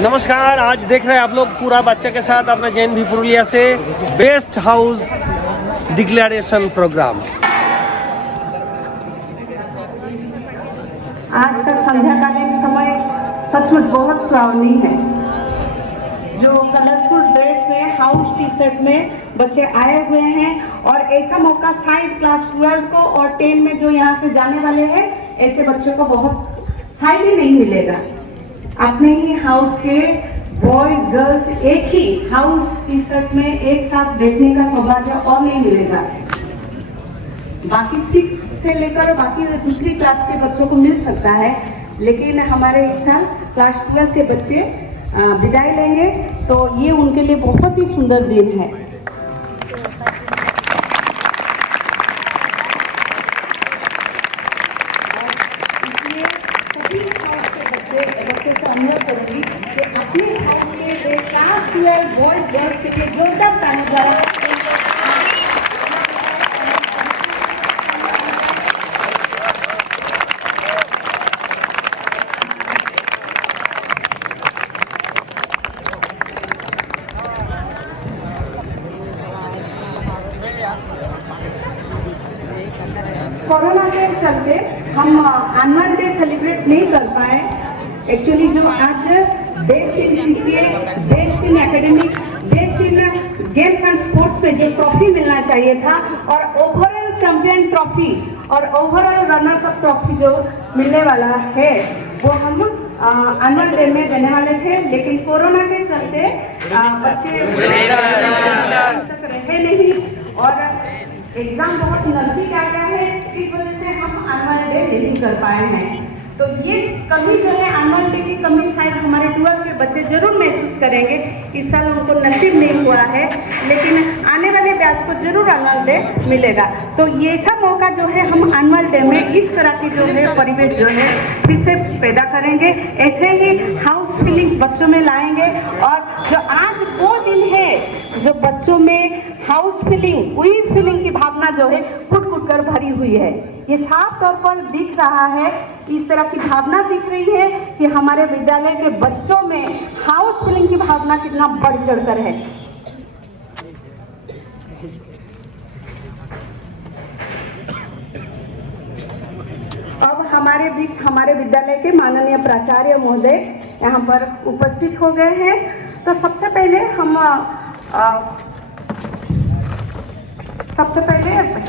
नमस्कार, आज देख रहे हैं आप लोग पूरा बच्चे के साथ अपना जैन भी पुरुलिया से बेस्ट हाउस डिक्लेरेशन प्रोग्राम। आज का संध्याकालीन समय सचमुच बहुत सुहावनी है। जो कलरफुल ड्रेस में, हाउस टी शर्ट में बच्चे आए हुए हैं और ऐसा मौका शायद क्लास 12 को और 10 में जो यहाँ से जाने वाले हैं ऐसे बच्चों को बहुत शायद ही नहीं मिलेगा। अपने ही हाउस के बॉयज गर्ल्स एक ही हाउस टी शर्ट में एक साथ बैठने का सौभाग्य और नहीं मिलेगा। बाकी 6 से लेकर बाकी दूसरी क्लास के बच्चों को मिल सकता है, लेकिन हमारे इस साल क्लास 12 के बच्चे विदाई लेंगे तो ये उनके लिए बहुत ही सुंदर दिन है। इसलिए सभी हाउस के बच्चे से अनुरोध करूंगी कि अपने हाउस के क्लास 12 बॉयज गर्ल्स के लिए जोरदार ताली बजाएं। कोरोना के चलते हम एनुअल डे सेलिब्रेट नहीं कर पाए। एक्चुअली जो आज best in CCA, best in academic, best in games and sports में जो ट्रॉफी मिलना चाहिए था और ओवरऑल चैंपियन ट्रॉफी और ओवरऑल रनर्स अप ट्रॉफी जो मिलने वाला है वो हम एनुअल डे में देने वाले थे, लेकिन कोरोना के चलते बच्चे रहे नहीं और एग्जाम बहुत नजदीक आ गया है, इस वजह से हम एनुअल डे नहीं कर पाए हैं। तो ये कमी जो है एनुअल डे की कमी शायद हमारे 12 के बच्चे जरूर महसूस करेंगे। इस साल उनको नसीब नहीं हुआ है, लेकिन आने वाले बैच को जरूर एनुअल डे मिलेगा। तो ये सब मौका जो है हम एनुअल डे में इस तरह की जो है परिवेश जो है फिर से पैदा करेंगे, ऐसे ही हाउस फीलिंग्स बच्चों में लाएंगे और जो आज वो दिन है जो बच्चों में हाउस फीलिंग, वी फीलिंग की भावना जो है फुट फुट कर भरी हुई है। ये साफ तौर पर दिख रहा है, इस तरह की भावना दिख रही है कि हमारे विद्यालय के बच्चों में हाउस फीलिंग की भावना कितना बढ़ चढ़कर है। अब हमारे बीच हमारे विद्यालय के माननीय प्राचार्य महोदय यहाँ पर उपस्थित हो गए हैं। तो सबसे पहले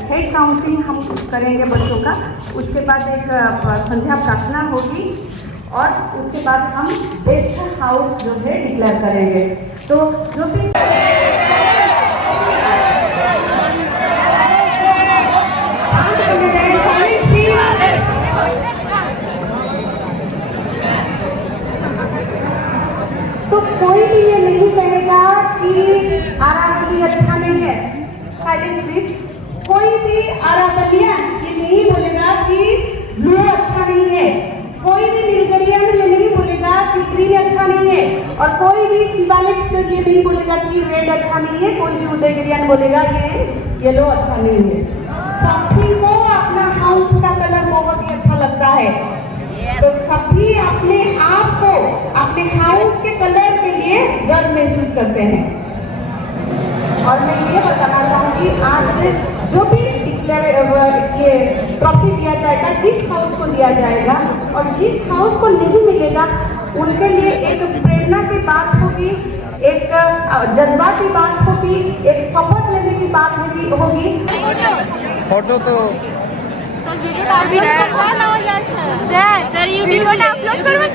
हेड काउंटिंग हम करेंगे बच्चों का, उसके बाद एक संध्या प्रार्थना होगी और उसके बाद हम बेस्ट हाउस जो है डिक्लेयर करेंगे। तो जो भी तो कोई भी ये नहीं कहेगा कि आरावली अच्छा नहीं है। Silent please. कोई भी आरावलियन ये नहीं बोलेगा कि ब्लू अच्छा नहीं है। कोई भी नीलगिरियन ये नहीं बोलेगा कि ग्रीन अच्छा नहीं है और कोई भी शिवालिक ये नहीं बोलेगा कि रेड अच्छा नहीं है। कोई भी उदयगिरियन बोलेगा ये येलो अच्छा नहीं है। सभी को अपना हाउस का कलर बहुत ही अच्छा लगता है, तो सभी अपने आप को अपने हाउस के कलर के लिए गर्व महसूस करते हैं। और मैं ये बताना चाहूँगी आज जो भी ये ट्रॉफी दिया जाएगा, जिस हाउस को दिया जाएगा और जिस हाउस को नहीं मिलेगा उनके लिए एक प्रेरणा की बात होगी, एक जज्बा की बात होगी, एक शपथ लेने की बात होगी। फोटो तो सर यूट्यूब पर अपलोड करबो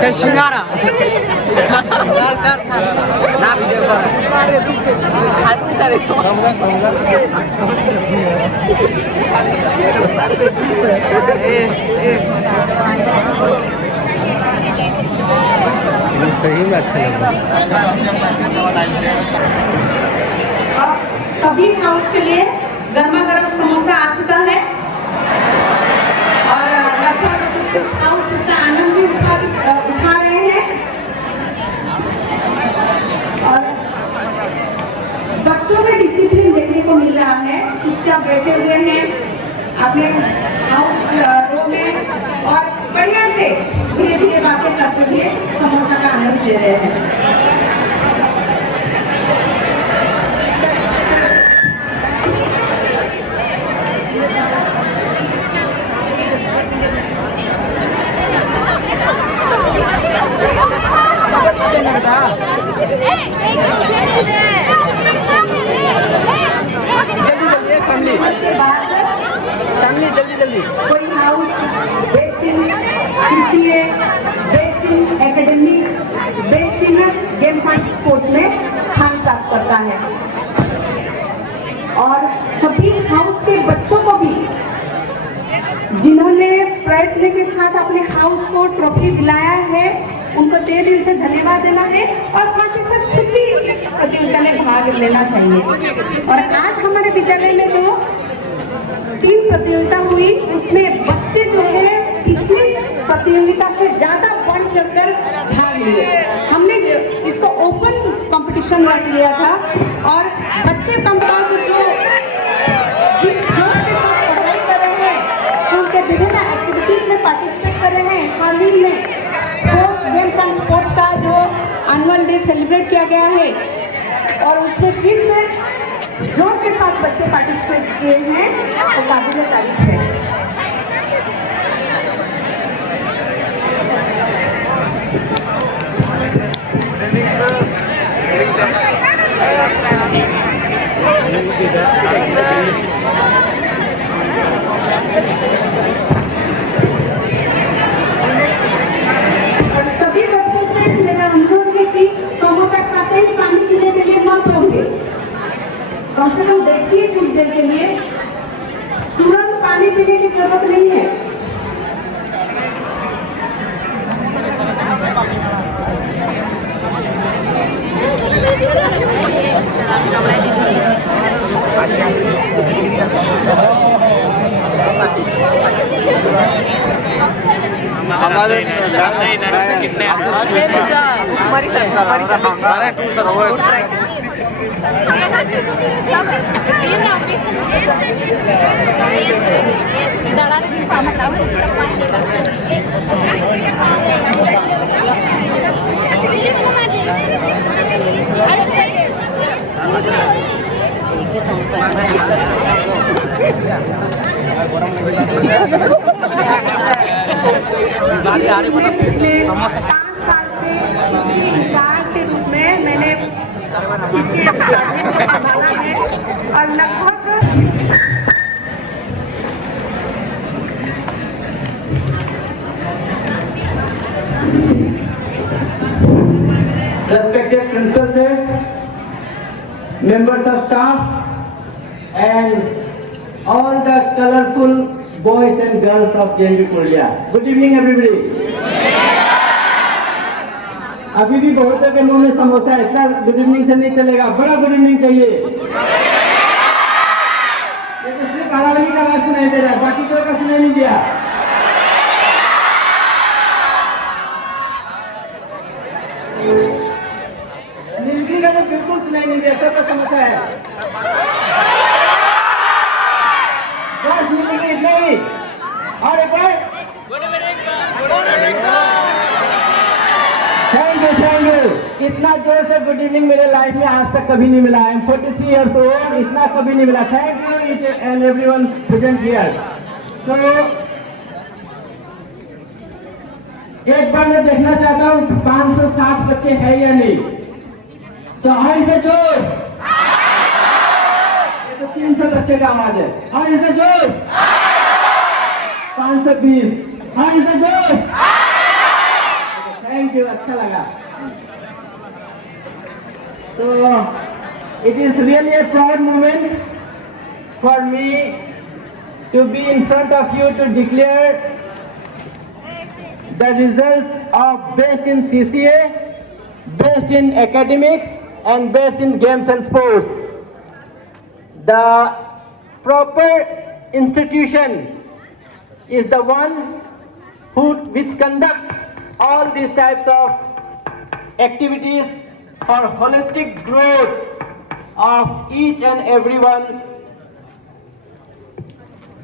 सर सिंगारा सर ना वीडियो खाती सारे सही में अच्छा लगा। सभी हाउस के लिए गर्मा गर्म समोसा आ चुका है और लगभग कुछ हाउस इसका आनंद भी उठा रहे हैं और बच्चों में डिसिप्लिन देखने को मिल रहा है। चुपचाप बैठ बैठे हुए हैं अपने हाउस रूम में और बढ़िया से धीरे धीरे बातें करते हुए समोसा का आनंद ले रहे हैं। जल्दी जल्दी फैमिली उसके बाद फैमिली जल्दी जल्दी कोई house based in CCA, based in academy, based in games and sports में स्थान प्राप्त करता है और सभी हाउस के बच्चों को भी जिन्होंने प्रयत्न के साथ अपने हाउस को ट्रॉफी दिलाया है उनको तहे दिल से धन्यवाद देना है और साथ ही साथ खुद भी इस प्रतियोगिता में भाग लेना चाहिए। और आज हमारे विद्यालय में जो 3 प्रतियोगिता हुई उसमें बच्चे जो है पिछली प्रतियोगिता से ज्यादा बढ़ चढ़कर भाग लिए। हमने इसको ओपन कंपटीशन रख लिया था और बच्चे कंपाउंड जो जिस जोश के साथ पढ़ाई कर रहे हैं उनके विभिन्न एक्टिविटीज में पार्टिसिपेट कर रहे हैं। हाल ही में स्पोर्ट्स गेम्स एंड स्पोर्ट्स का जो एनुअल डे सेलिब्रेट किया गया है और उसमें जिस जोश के साथ बच्चे पार्टिसिपेट किए हैं वो काबिल तारीफ है। और सभी बच्चों से मेरा अनुरोध है कि समोसा खाते ही पानी पीने के लिए मत होंगे, कम से कम देखिए कुछ देर के लिए, तुरंत पानी पीने की जरूरत नहीं है। हमारे कितने सारे टू सर हो पिछले 5 साल से इंचार्ज के रूप में मैंने इसके संभाला है और लगभग Respected principal sir, members of staff, and all the colorful boys and girls of JNV Purulia. Good evening, everybody. अभी भी बहुतों के मुंह में समोसा है, इतना गुड इवनिंग से नहीं चलेगा, बड़ा गुड इवनिंग चाहिए। ये तो सिर्फ कालावली का आवाज सुनाई दे रहा है, बाकी कोई का सुनाई नहीं दिया। नीलगिरी का तो बिल्कुल सुनाई नहीं दिया, सबका समोसा है। बस नीलगिरी इतना ही, और एक बार थैंक यू। इतना जोर से गुड इवनिंग मेरे लाइफ में आज तक कभी नहीं मिला। आई एम 43 years old, इतना कभी नहीं मिला। Thank you each and everyone present here. तो एक बार मैं देखना चाहता हूँ 560 बच्चे हैं या नहीं। तो हाई से जोश, ये तो 300 बच्चे का आवाज है। हाई से जोश 520, हाई से जोश। थैंक यू, अच्छा लगा। So it is really a proud moment for me to be in front of you to declare the results of best in CCA, best in academics, and best in games and sports. The proper institution is the one which conducts all these types of activities for holistic growth of each and everyone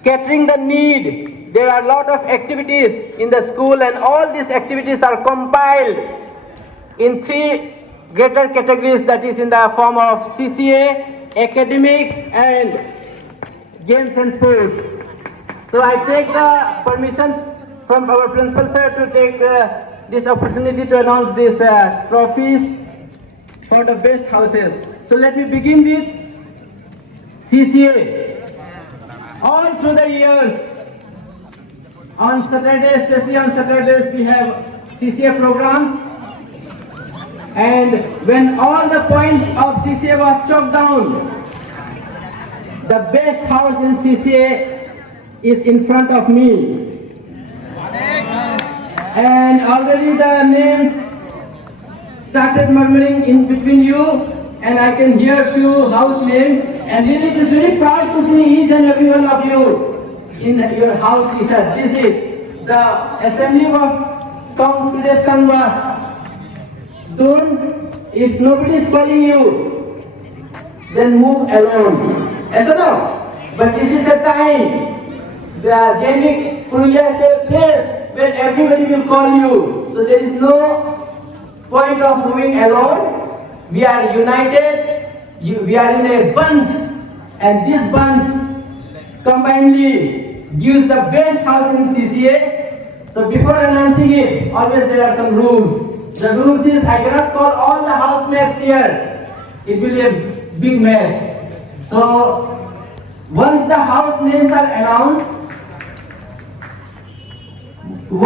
catering the need. There are a lot of activities in the school, and all these activities are compiled in 3 greater categories, that is in the form of CCA, academics, and games and sports. So I take the permission from our principal sir to take this opportunity to announce these trophies for the best houses. So let me begin with CCA. All through the years, on Saturdays, especially on Saturdays, we have CCA programs. And when all the points of CCA was chalked down, the best house in CCA is in front of me. And already the names started murmuring in between you, and I can hear few house names, and really it is very proud to see each and every one of you in your house t-shirt. This is the assembly of song. Today's song was, don't, if nobody is calling you, then move alone. Yes or no? But this is a time, the JN Purulia is a place where everybody will call you. So there is no point of moving alone. We are united, we are in a bunch, and this bunch combinedly gives the best house in CCA. So before announcing it, always there are some rules. The rules is I cannot call all the housemates here. It will be a big mess. So once the house names are announced, 2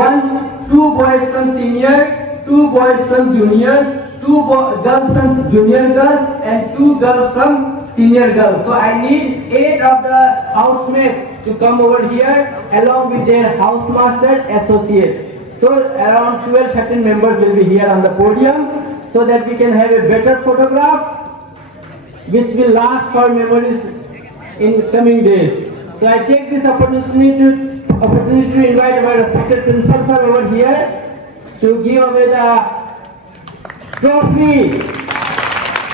boys from senior, 2 boys from juniors, 2 girls from junior girls, and 2 girls from senior girls. So I need 8 of the housemates to come over here along with their housemaster associate. So around 12-13 members will be here on the podium, so that we can have a better photograph which will last for memories in coming days. So I take this opportunity to invite our respected principal sir over here to give away the trophy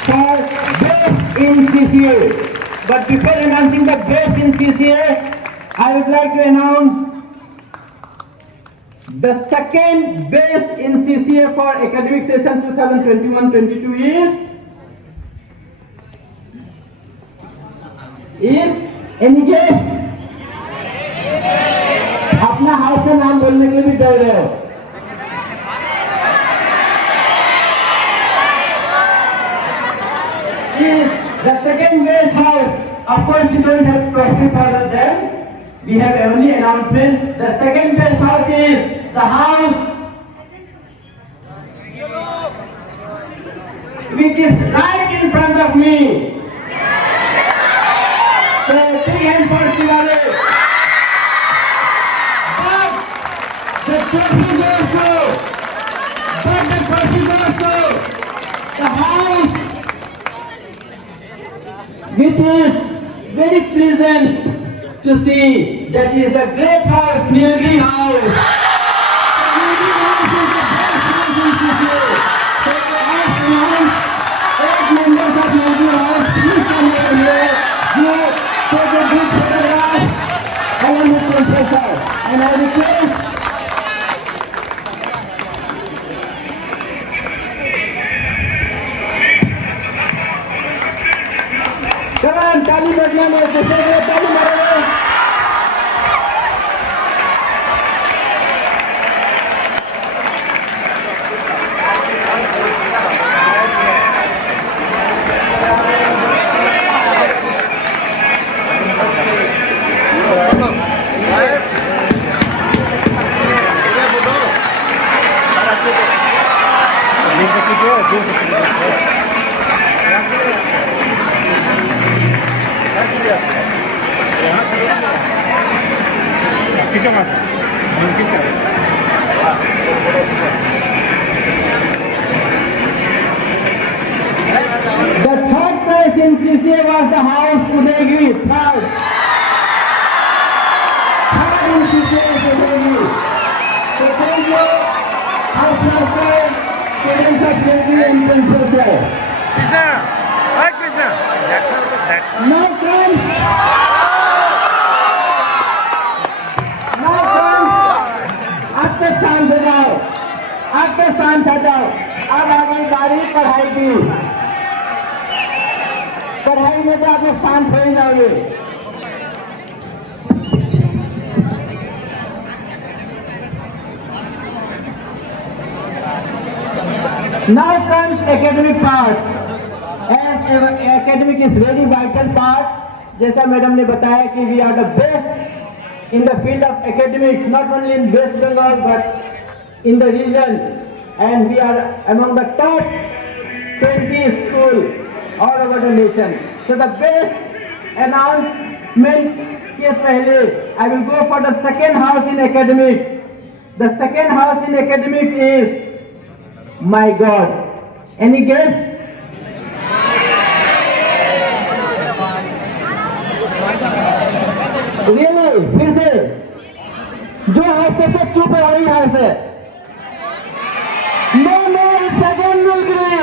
for best in CCA. But before announcing the best in CCA, I would like to announce the second best in CCA for academic session 2021-22 is any guess? अपना house का नाम बोलने के लिए भी डर रहे हो? Is the second best house. Of course, we don't have trophy for them. We have only announcement. The second best house is the house which is right in front of me. So big hand for Shivale. But the trophy goes to the house which is very pleasant to see. That is the great house, Nilgiri House. The Nilgiri House is the best house in CCA. So I ask now 8 members of Nilgiri House, please come over here. You take a good photograph along with Professor. And I request come on, ताली बजाना है, दूसरे को ताली मारो। The third prize in CCA was the house Udayagiri. Third in CCA is Udayagiri. So thank you, House Master, Parents Secretary and Principal Sir. Krishna, hi Krishna. Now come. बैठ जाओ। अब आ गई गाड़ी कढ़ाई की। कढ़ाई में तो आप लोग शांत हो ही जाओगे। Now comes academic part. As academic is very vital part. जैसा मैडम ने बताया कि we are the best in the field of academics, not only in West Bengal but in the region, and we are among the top 20 schools all over the nation. So the best announcement के पहले I will go for the second house in academics. The second house in academics is my God. Any guess? Really? फिर से जो हाथ से चुप है वही हाथ से। No, no, it's again Nilgiri.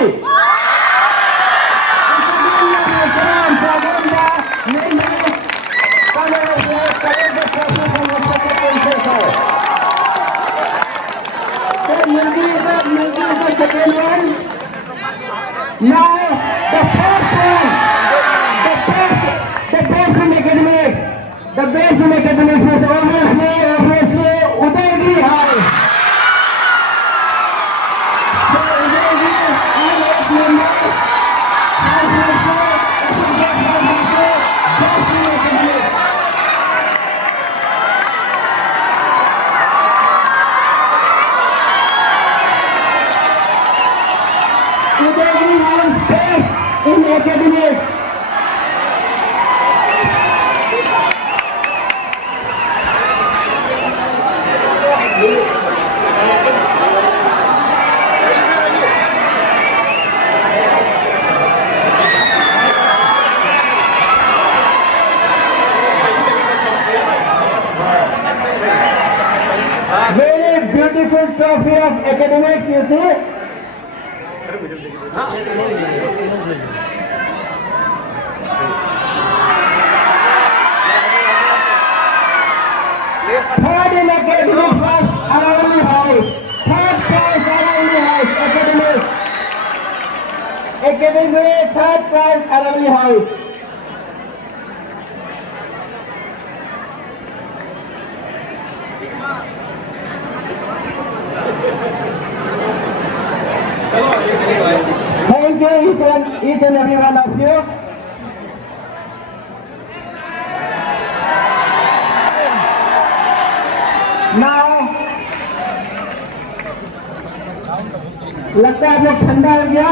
Second one. Now the first one. The best in academics. The best in academics is obviously Udayagiri High. So Udayagiri High is best in academics. Very beautiful trophy of academics, you see. Third in academics was Aravali House. Third prize Aravali House, academics. Academic third prize Aravali House. Thank you each and every one of you. Now, लगता है आप लोग ठंडा हो गया।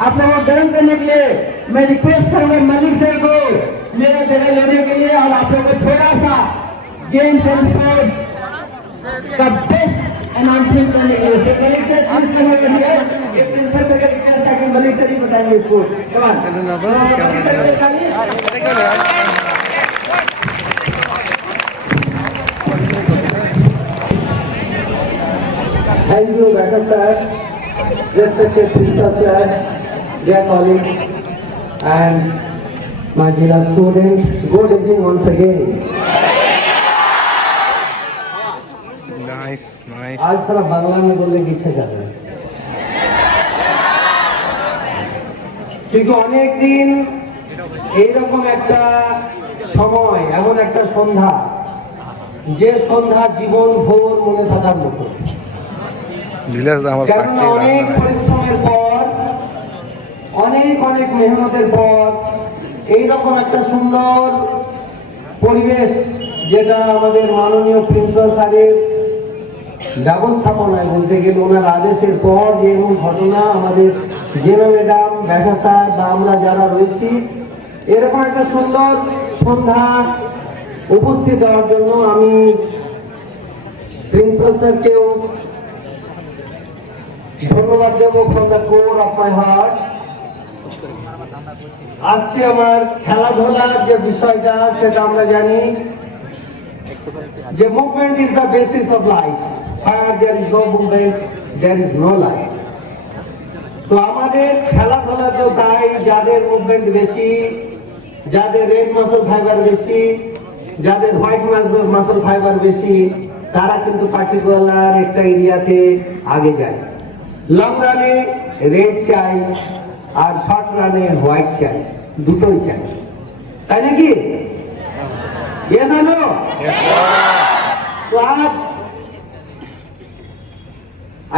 आप लोगों को गर्म करने के लिए मैं रिक्वेस्ट करूंगा मलिक सर को मेरा जगह लेने के लिए और आप लोगों को थोड़ा सा गेम्स एंड स्पोर्ट्स का बेस्ट अनाउंसमेंट करने के लिए। तो मलिक सर प्लीज समय करिए। एक प्रिंसिपल से रिक्वेस्ट है कि मलिक सर ही बताएंगे इसको। Thank you, Becca sir, respected principal sir, dear colleagues, and my dear students. Good evening once again. Nice, nice. आज थोड़ा बांग्ला में बोलने की इच्छा कर रहे हैं क्योंकि अनेक दिन এইরকম একটা সময় এমন একটা সন্ধ্যা যে সন্ধ্যা জীবন ভোর মনে থাকার মতো কেননা অনেক পরিশ্রমের পর অনেক মেহনতের পর এইরকম একটা সুন্দর পরিবেশ যেটা আমাদের মাননীয় প্রিন্সিপাল স্যারের ব্যবস্থাপনায় বলতে গেলে ওনার আদেশের পর যে এরকম ঘটনা আমাদের জেনা ম্যাডাম ব্যাখা স্যার বা আমরা যারা রয়েছি এরকম একটা সুন্দর সন্ধ্যা উপস্থিত হওয়ার জন্য আমি প্রিন্সিপাল স্যারকেও ধন্যবাদ দেব from the core of my heart. আজকে আমার খেলাধুলার যে বিষয়টা সেটা আমরা জানি যে movement is the basis of life. Where there is no movement, there is no life. তো আমাদের খেলাধুলাতেও তাই যাদের মুভমেন্ট বেশি, যাদের রেড মাসল ফাইবার বেশি, যাদের হোয়াইট মাসল ফাইবার বেশি তারা কিন্তু পার্টিকুলার একটা এরিয়াতে আগে যায়। লং রানে রেড চাই আর শর্ট রানে হোয়াইট চাই, দুটোই চাই, তাই নাকি? Yes or no? তো আজ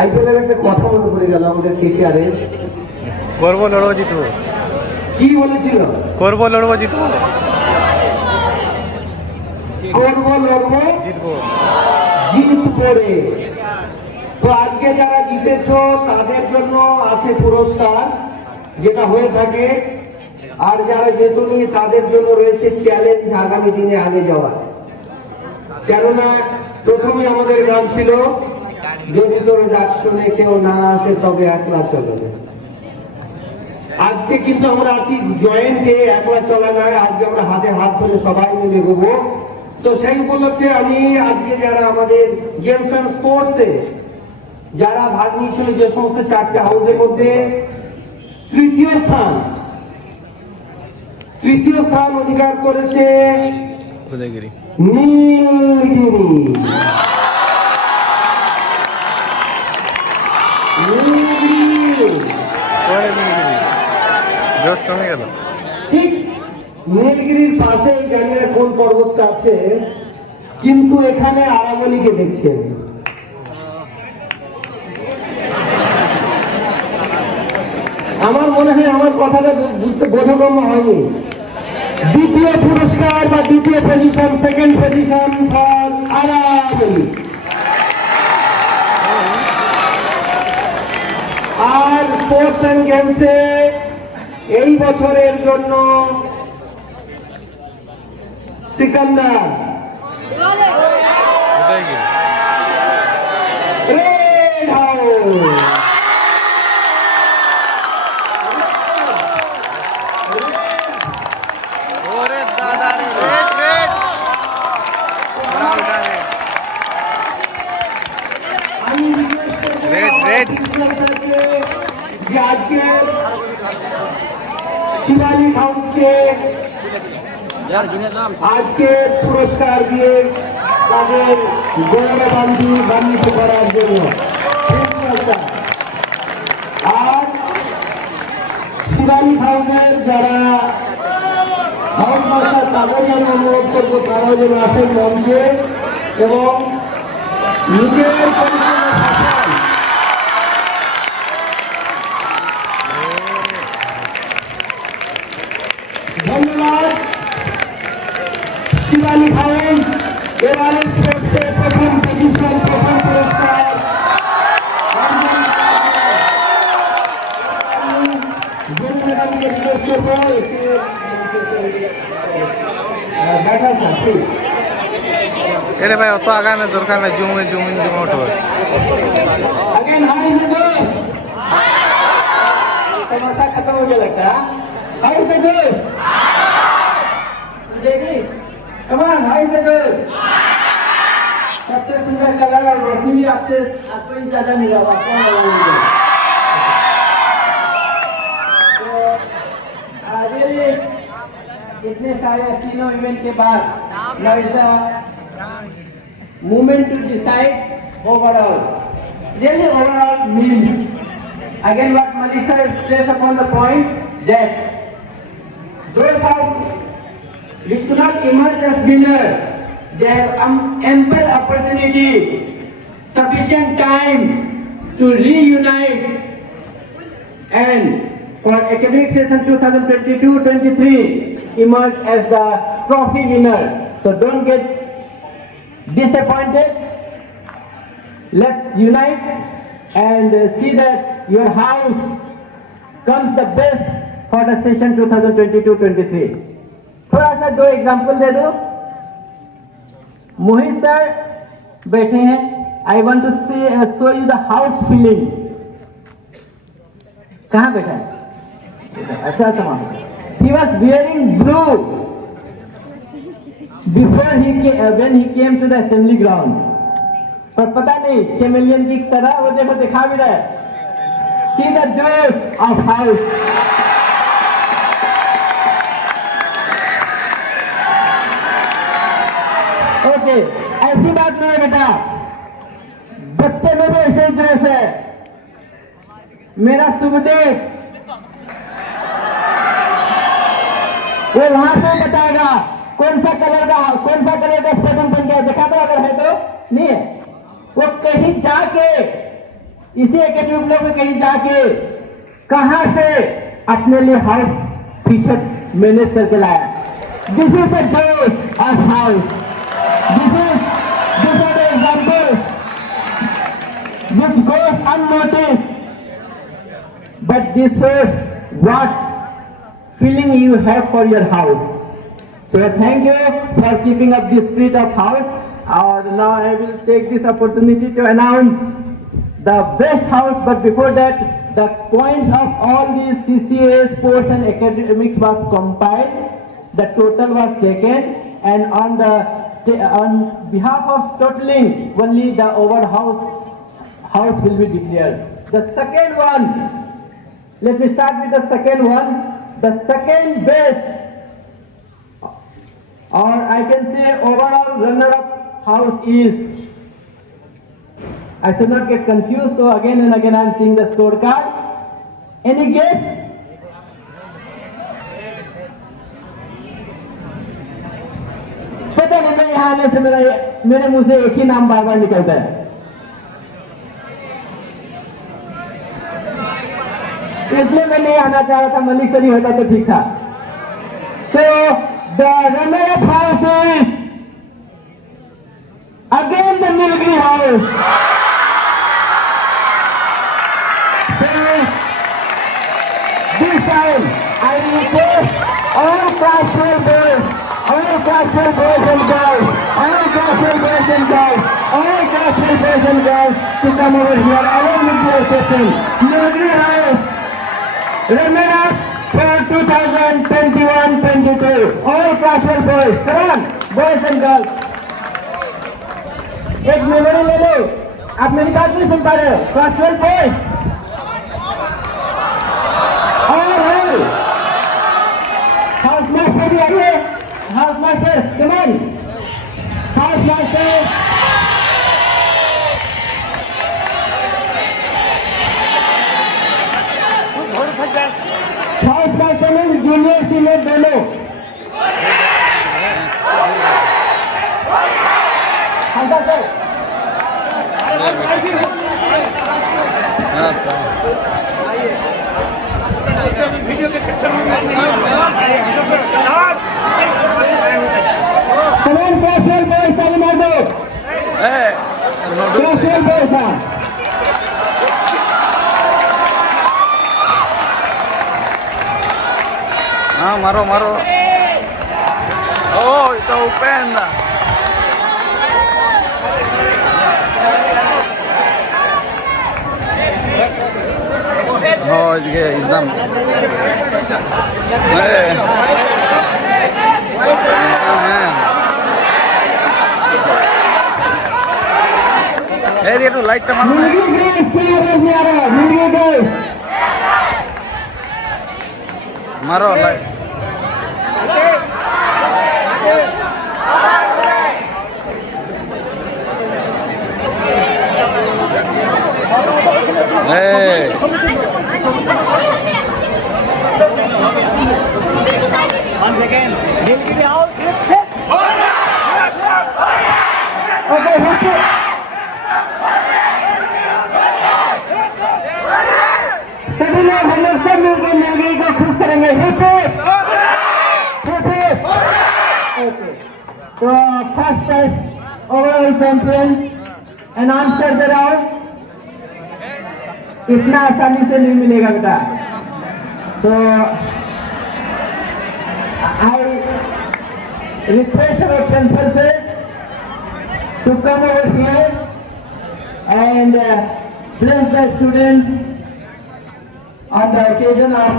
IPL এর একটা কথা মনে পড়ে গেল আমাদের KKR এর। করবো লড়বো জিতবো, কি বলেছিল? করবো লড়বো জিতবো, করবো লড়বো জিতবো। জিতবো রে। তো আজকে যারা জিতেছো তাদের জন্য আছে পুরস্কার যেটা হয়ে থাকে, আর যারা জেতুনি তাদের জন্য রয়েছে চ্যালেঞ্জ আগামী দিনে আগে যাওয়া। কেননা প্রথমে আমাদের গান ছিল যদি তোর ডাক শুনে কেউ না আসে তবে একলা চলবে। আজকে কিন্তু আমরা আছি জয়েন্টে, একলা চলা নয়, আজকে আমরা হাতে হাত ধরে সবাই মিলে এগোবো। তো সেই উপলক্ষে আমি আজকে যারা আমাদের গেমস অ্যান্ড স্পোর্টসে যারা ভাগ নিয়েছিল যে সমস্ত 4টে হাউসের মধ্যে তৃতীয় স্থান অধিকার করেছে উদয়গিরি। নীলগিরি। জোশ কমে গেল। ঠিক নীলগিরির পাশে জানি না কোন পর্বতটা আছে, কিন্তু এখানে আরাবলীকে দেখছেন। আমার মনে হয় আমার কথাটা বুঝতে বোধগম্য হয়নি। দ্বিতীয় পুরস্কার বা দ্বিতীয় পজিশন, সেকেন্ড পজিশন ফর আরাবলী। আর স্পোর্টস অ্যান্ড গেমসে এই বছরের জন্য সিকান্দার উদয়গিরি। Red house. ওরে দাদা রে, রেড রেড। আমি রেড রেড। যে আজকে শিবালিক হাউসকে আজকে পুরস্কার দিয়ে তাদের গৌরবান্বিত করার জন্য। আর শিবালিক হাউসের যারা হাউস মাস্টার তাদের যেন অনুরোধ করবো তারাও যেন আসেন মঞ্চে এবং নিজের পরিশ্রমের ভাষায় ধন্যবাদ। শিবালিক হাউস এবারে স্পোর্টসে প্রথম পজিশন, প্রথম পুরস্কার এরে ভাই অত আগানোর দরকার নাই, জুম আউট হবে। Again, how is it going? तमाशा खत्म हो गया लगता है। How is it going? देखिए, come on, how is it going? सबसे सुंदर कलर और रोशनी भी आपसे आपको ही ज्यादा मिला हुआ, कौन लगाएंगे? तो really इतने सारे तीनों इवेंट के बाद now is the moment to decide overall. Really overall means, again what Malik sir stress upon the point that those which could not emerge as winner, they have ample opportunity, sufficient time to reunite and for academic session 2022-23 emerge as the trophy winner. So don't get disappointed. Let's unite and see that your house comes the best for the session 2022-23. थोड़ा सा दो example दे दो। मोहित sir बैठे हैं। I want to show you the house feeling. कहाँ बैठा है? अच्छा अच्छा वहाँ। He was wearing blue before when he came to the assembly ground. पर पता नहीं कैमेलियन की तरह वो देखो दिखा भी रहा है। See the joy of house. Okay, ऐसी बात नहीं है बेटा, बच्चे में भी ऐसे जोश है। मेरा शुभदेव, वो वहां से बताएगा कौन सा कलर का स्पोर्टिंग पहन के देखा तो, अगर है तो नहीं है। वो कहीं जाके इसी एकेडमी ब्लॉक में कहीं जाके कहां से अपने लिए हाउस टी शर्ट मैनेज करके लाया। दिस इज द जोश of house. This is the example which goes unnoticed, but this shows what feeling you have for your house. So thank you for keeping up the spirit of house. And now I will take this opportunity to announce the best house, but before that, the points of all these CCA, sports and academics was compiled. The total was taken, and on behalf of totaling, only the overall house will be declared. The second one, let me start with the second one. The second best, or I can say overall runner-up house is, I should not get confused, so again and again I am seeing the scorecard. Any guess? पता नहीं, मैं यहाँ आने से मेरे मुंह से एक ही नाम बार बार निकलता है, इसलिए मैं नहीं आना चाह रहा था। मलिक से नहीं होता तो ठीक था। So the runner-up house is again the Nilgiri house. So this time I request all class 12 boys, all class 12 boys and girls, all class 12 boys and girls, all class 12 boys and girls to come over here along with your section. Nilgiri house runner-up for 2021-22. All class 12 boys, come on, boys and girls. एक memory ले लो, आप मेरी बात नहीं सुन पा रहे हो। Class 12 boys और हाउस मास्टर भी आइए, house master come on, house master में जूनियर सीनियर दोनों। हाँ सर, वीडियो के चक्कर में कमान क्लास बॉयज ताली मार दो, क्लास बॉयज। हाँ मारो मारो। Oh, está upenda. Oh, it's done. Hey, itu light teman. Maro light. Hey. Once again, Nilgiri out. Okay, hit it. सभी लोग हम लोग सब मिलकर Nilgiri को खुश करेंगे। Hit it. Hit it. Okay. तो first prize overall champion announce कर दे रहा हूँ। इतना आसानी से नहीं मिलेगा बेटा। तो I request our principal sir to come over here and bless the students on the occasion of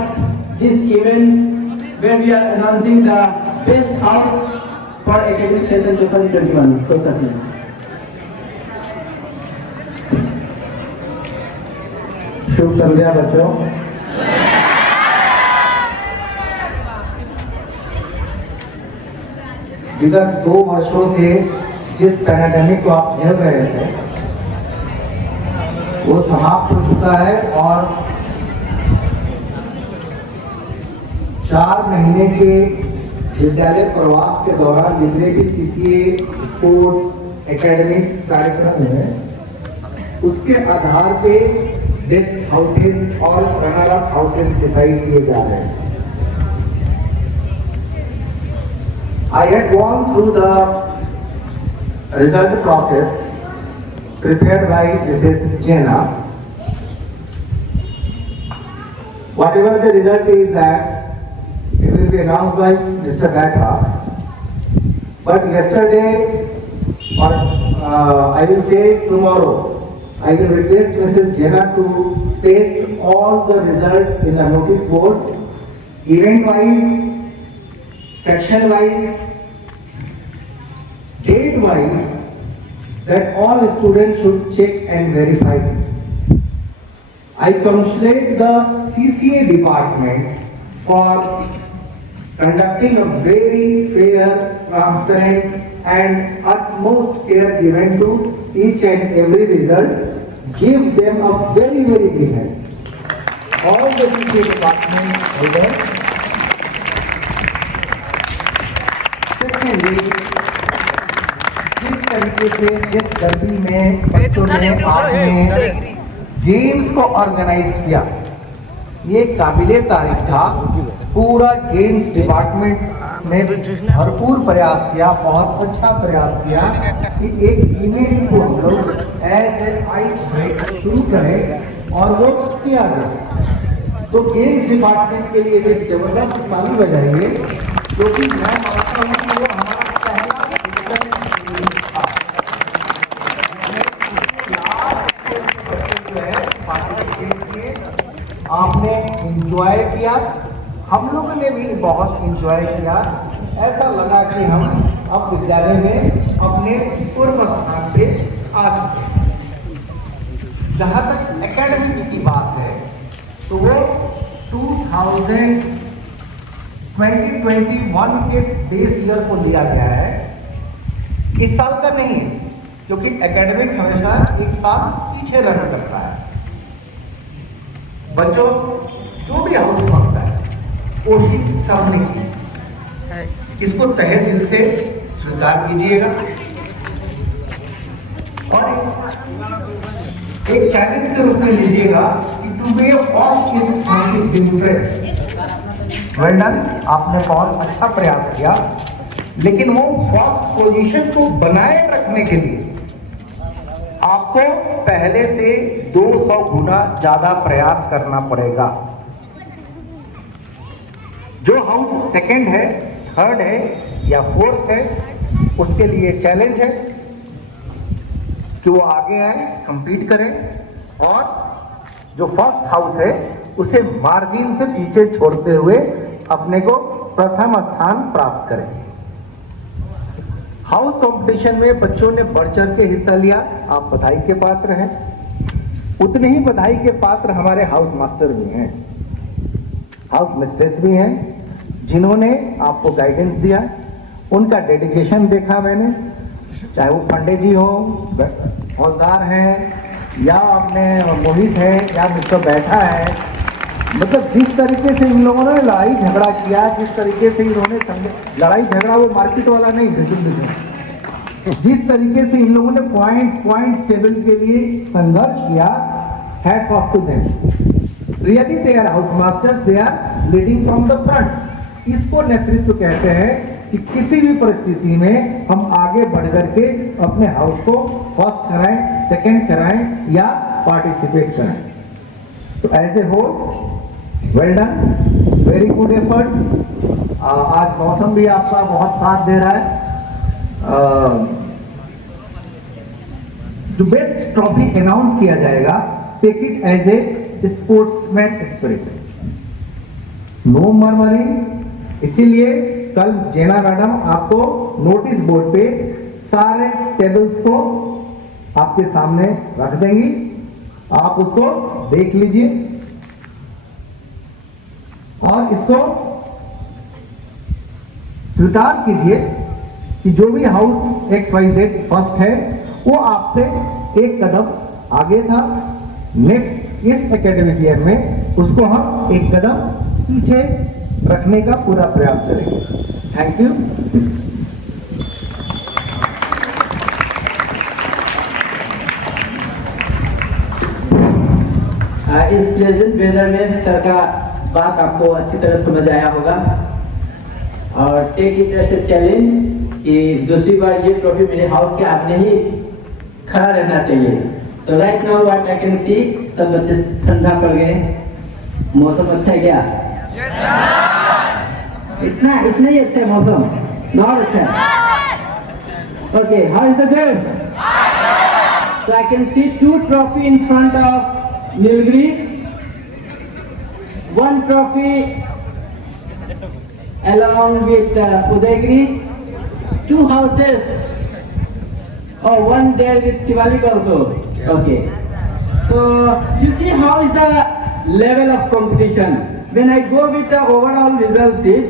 this event where we are announcing the best house for academic session 2021. So sir, please. शुभ संध्या बच्चों। विगत 2 वर्षों से जिस pandemic को आप झेल रहे थे वो समाप्त हो चुका है और 4 महीने के विद्यालय प्रवास के दौरान जितने भी सीसीए, स्पोर्ट्स, एकेडमिक कार्यक्रम हैं, उसके आधार पे बेस्ट हाउसेज और रनर अप हाउसेज डिसाइड किए जा रहे हैं। I had gone through the result process prepared by Mrs. Jena. Whatever the result is, that it will be announced by Mr. Gatha. But yesterday, or I will say tomorrow, I will request Mrs. Jena to paste all the results in the notice board, event-wise, section-wise, date-wise, that all students should check and verify. I congratulate the CCA department for conducting a very fair, transparent and utmost care given to each and every result. Give them a very, very big hand. All the CCA department results. Secondly, जिस तरीके से जिस गति में बच्चों ने आपने games को ऑर्गेनाइज किया, ये काबिले तारीफ था। पूरा गेम्स डिपार्टमेंट ने भरपूर प्रयास किया, बहुत अच्छा प्रयास किया कि एक इवेंट्स को हम लोग एज एन आइस ब्रेकर शुरू करें और वो किया गया। तो गेम्स डिपार्टमेंट के लिए एक जबरदस्त ताली बजाइए, क्योंकि मैं मानता हूँ कि वो हमारा आपने इंजॉय किया, हम लोगों ने भी बहुत इंजॉय किया। ऐसा लगा कि हम अब विद्यालय में अपने पूर्व स्थान पे आ चुके। जहाँ तक एकेडमिक की बात है तो वो 2021 के बेस ईयर को लिया गया है, इस साल का नहीं है, क्योंकि एकेडमिक हमेशा एक साल पीछे रन करता है। बच्चों, जो भी हाउस मांगता है कोशिश करने की, इसको तहे दिल से स्वीकार कीजिएगा और एक चैलेंज के रूप में लीजिएगा कि to be first is something different. Well done, आपने बहुत अच्छा प्रयास किया, लेकिन वो फर्स्ट पोजीशन को बनाए रखने के लिए आपको पहले से 200 गुना ज्यादा प्रयास करना पड़ेगा। जो हाउस सेकंड है, थर्ड है या फोर्थ है, उसके लिए चैलेंज है कि वो आगे आए, कंपीट करें और जो फर्स्ट हाउस है उसे मार्जिन से पीछे छोड़ते हुए अपने को प्रथम स्थान प्राप्त करें। हाउस कंपटीशन में बच्चों ने बढ़ चढ़ के हिस्सा लिया, आप बधाई के पात्र हैं। उतने ही बधाई के पात्र हमारे हाउस मास्टर भी हैं, हाउस मिस्ट्रेस भी हैं, जिन्होंने आपको गाइडेंस दिया। उनका डेडिकेशन देखा मैंने, चाहे वो पंडित जी हो, फौजदार हैं या अपने मोहित है या मिस्टर बैठा है, मतलब जिस तरीके से इन लोगों ने लड़ाई झगड़ा किया, जिस तरीके से इन्होंने लड़ाई झगड़ा, वो मार्केट वाला नहीं, जिस तरीके से इन लोगों ने पॉइंट टेबल के लिए संघर्ष किया, hats off to them. Really they are house masters, they are leading from the front. इसको नेतृत्व कहते हैं कि किसी भी परिस्थिति में हम आगे बढ़ करके अपने हाउस को फर्स्ट कराएं, सेकंड कराएं या पार्टिसिपेट कराएं। तो as a whole well done, very good effort. आज मौसम भी आपका बहुत साथ दे रहा है। जो बेस्ट ट्रॉफी अनाउंस किया जाएगा, take it as a sportsman spirit, no murmuring. इसीलिए कल जेना मैडम आपको नोटिस बोर्ड पे सारे टेबल्स को आपके सामने रख देंगी, आप उसको देख लीजिए और इसको स्वीकार कीजिए कि जो भी हाउस XYZ फर्स्ट है वो आपसे एक कदम आगे था। नेक्स्ट इस एकेडमिक ईयर में उसको हम एक कदम पीछे रखने का पूरा प्रयास करेंगे। Thank you. इस प्लेजेंट वेदर में सर का बात आपको अच्छी तरह समझ आया होगा और take it as a challenge कि दूसरी बार ये ट्रॉफी मेरे हाउस के आगे ही खड़ा रहना चाहिए। So right now what I can see, सब बच्चे ठंडा पड़ गए, मौसम अच्छा है क्या? इतना ही अच्छा है मौसम, बहुत अच्छा है। Okay, how is the girl? So I can see 2 trophy in front of Nilgiri, 1 trophy along with Udaygiri, 2 houses, oh, 1 there with Shivalik also. Okay, so you see how is the level of competition. When I go with the overall result sheet,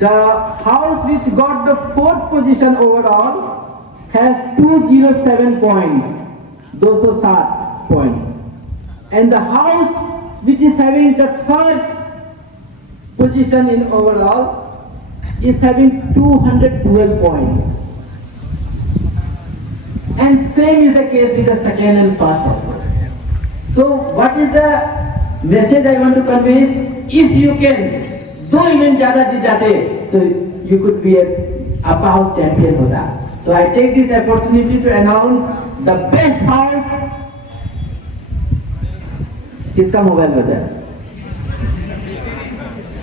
the house which got the 4th position overall has 207 points, 207 points. And the house which is having the 3rd position in overall is having 212 points. And same is the case with the 2nd and 1st also. So what is the message I want to convey is, if you can 2 event ज्यादा जीत जाते तो you could be a house champion होता। So I take this opportunity to announce the best house। किसका mobile बजा?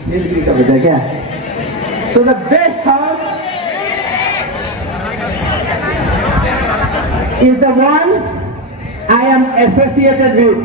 नीलगिरी का बजा क्या? So the best house is the one I am associated with।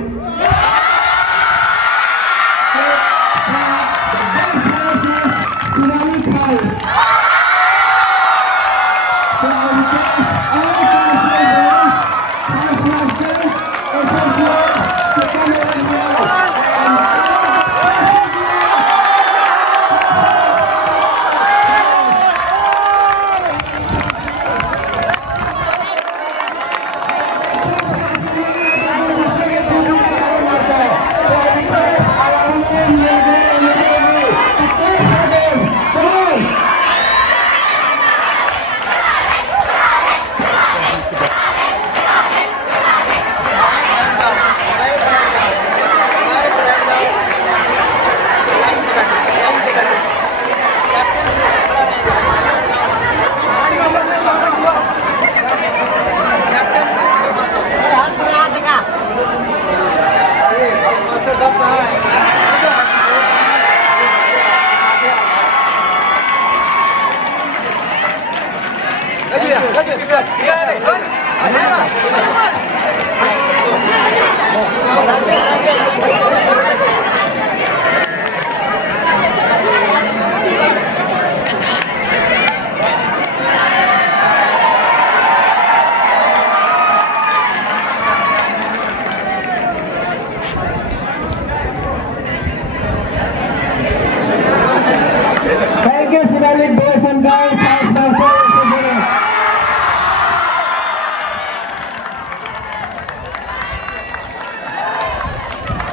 Thank you, Shivalik, boys and girls.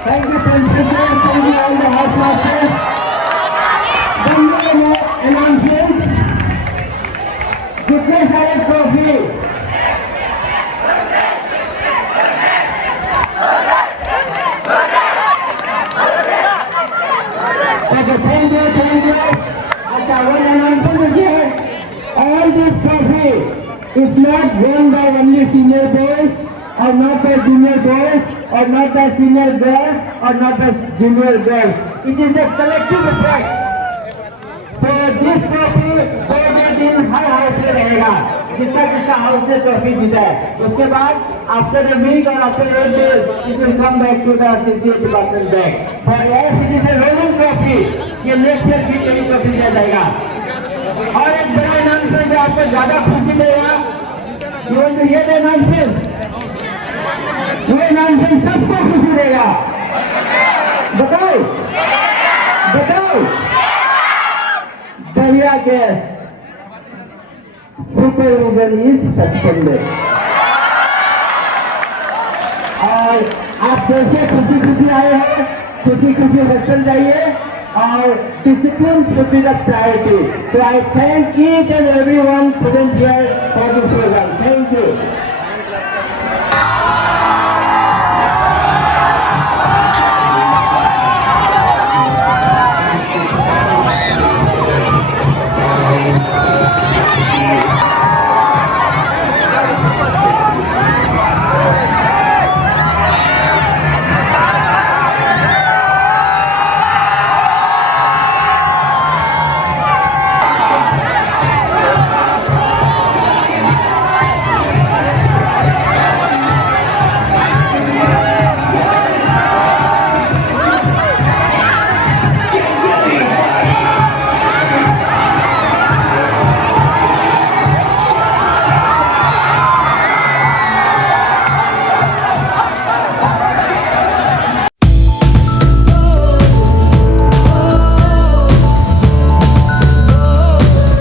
Thank you, Principal. Thank you, all the house masters. One more announcement. कितने सारे trophy? Okay, thank you. अच्छा, one announcement is here. All this trophy is not won by only senior boys, or not by junior boys, or not by senior girls, or not by junior girls. It is a collective effect. So this trophy पूरे दिन हर house में रहेगा, जिसका house ने trophy जीता है। उसके बाद after the week or after 8 days, it will come back to the associate department back. For us it is a rolling trophy. ये next year भी यही ट्रॉफी दिया जाएगा। और एक बड़ा announcement जो आपको ज्यादा खुशी देगा, you want to hear the announcement? ये announcement सबको खुशी देगा। बताओ दरिया गैस सुपरविजन इज सस्पेंडेड। और आप जैसे खुशी आए हैं, खुशी हॉस्टल जाइए Our discipline should be the priority. So I thank each and everyone present here for this program. Thank you.